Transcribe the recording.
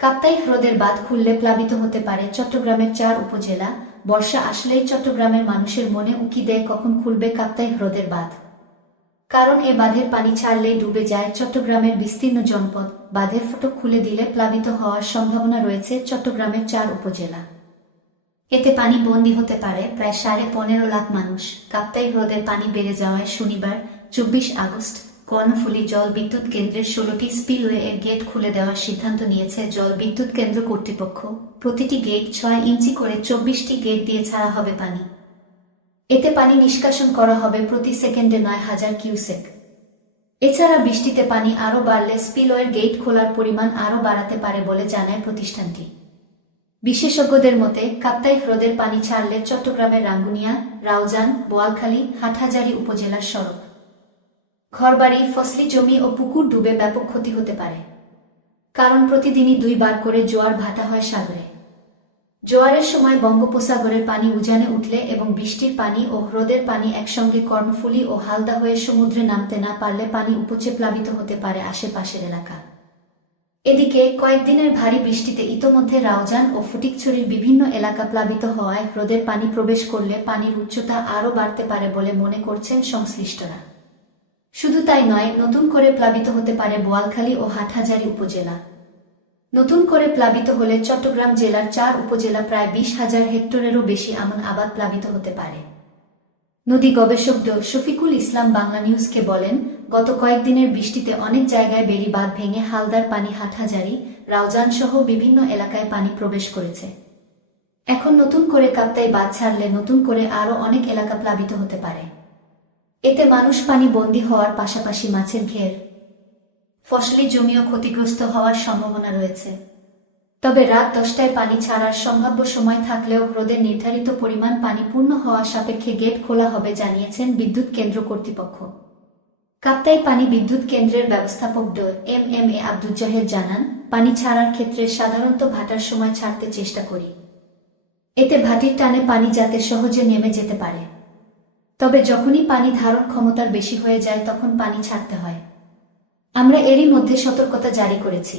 কাপ্তাই হ্রদের বাঁধ খুললে প্লাবিত হতে পারে চট্টগ্রামের ৪ উপজেলা। বর্ষা আসলেই চট্টগ্রামের মানুষের মনে উকি দেয় কখন খুলবে কাপ্তাই হ্রদের বাঁধ। কারণ এ বাঁধের পানি ছাড়লেই ডুবে যায় চট্টগ্রামের বিস্তীর্ণ জনপদ। বাঁধের ফটক খুলে দিলে প্লাবিত হওয়ার সম্ভাবনা রয়েছে চট্টগ্রামের ৪ উপজেলা। এতে পানি বন্দী হতে পারে প্রায় ১৫.৫ লাখ মানুষ। কাপ্তাই হ্রদের পানি বেড়ে যাওয়ায় শনিবার ২৪ আগস্ট কর্ণফুলী জল বিদ্যুৎ কেন্দ্রের ১৬টি স্পিলওয়ে এর গেট খুলে দেওয়ার সিদ্ধান্ত নিয়েছে জল বিদ্যুৎ কেন্দ্র কর্তৃপক্ষ। প্রতিটি গেট ৬ ইঞ্চি করে ২৪টি গেট দিয়ে ছাড়া হবে পানি। এতে পানি নিষ্কাশন করা হবে প্রতি সেকেন্ডে ৯,০০০ কিউসেক। এছাড়া বৃষ্টিতে পানি আরও বাড়লে স্পিলওয়ের গেট খোলার পরিমাণ আরও বাড়াতে পারে বলে জানায় প্রতিষ্ঠানটি। বিশেষজ্ঞদের মতে, কাপ্তাই হ্রদের পানি ছাড়লে চট্টগ্রামের রাঙ্গুনিয়া, রাউজান, বোয়ালখালী, হাটহাজারী উপজেলার সড়ক, ঘরবাড়ি, ফসলি জমি ও পুকুর ডুবে ব্যাপক ক্ষতি হতে পারে। কারণ প্রতিদিনই ২ বার করে জোয়ার ভাটা হয় সাগরে। জোয়ারের সময় বঙ্গোপসাগরের পানি উজানে উঠলে এবং বৃষ্টির পানি ও হ্রদের পানি একসঙ্গে কর্ণফুলী ও হালদা হয়ে সমুদ্রে নামতে না পারলে পানি উপচে প্লাবিত হতে পারে আশেপাশের এলাকা। এদিকে কয়েকদিনের ভারী বৃষ্টিতে ইতোমধ্যে রাউজান ও ফটিকছড়ির বিভিন্ন এলাকা প্লাবিত হওয়ায় হ্রদের পানি প্রবেশ করলে পানির উচ্চতা আরও বাড়তে পারে বলে মনে করছেন সংশ্লিষ্টরা। শুধু তাই নয়, নতুন করে প্লাবিত হতে পারে বোয়ালখালী ও হাটহাজারী উপজেলা। নতুন করে প্লাবিত হলে চট্টগ্রাম জেলার ৪ উপজেলা প্রায় ২০,০০০ হেক্টরেরও বেশি আমন আবাদ প্লাবিত হতে পারে। নদী গবেষক শফিকুল ইসলাম বাংলা নিউজকে বলেন, গত কয়েকদিনের বৃষ্টিতে অনেক জায়গায় বেড়ি বাঁধ ভেঙে হালদার পানি হাটহাজারী, রাউজান সহ বিভিন্ন এলাকায় পানি প্রবেশ করেছে। এখন নতুন করে কাপ্তাই বাঁধ ছাড়লে নতুন করে আরও অনেক এলাকা প্লাবিত হতে পারে। এতে মানুষ পানি বন্দী হওয়ার পাশাপাশি মাছের ঘের, ফসলি জমিও ক্ষতিগ্রস্ত হওয়ার সম্ভাবনা রয়েছে। তবে রাত ১০টায় পানি ছাড়ার সম্ভাব্য সময় থাকলেও হ্রদের নির্ধারিত পরিমাণ পানি পূর্ণ হওয়া সাপেক্ষে গেট খোলা হবে জানিয়েছেন বিদ্যুৎ কেন্দ্র কর্তৃপক্ষ। কাপ্তাই পানি বিদ্যুৎ কেন্দ্রের ব্যবস্থাপক এম এ আব্দুজ্জাহের জানান, পানি ছাড়ার ক্ষেত্রে সাধারণত ভাটার সময় ছাড়তে চেষ্টা করি। এতে ভাটির টানে পানি যাতে সহজে নেমে যেতে পারে। তবে যখনই পানি ধারণ ক্ষমতার বেশি হয়ে যায় তখন পানি ছাড়তে হয়। আমরা এরই মধ্যে সতর্কতা জারি করেছি।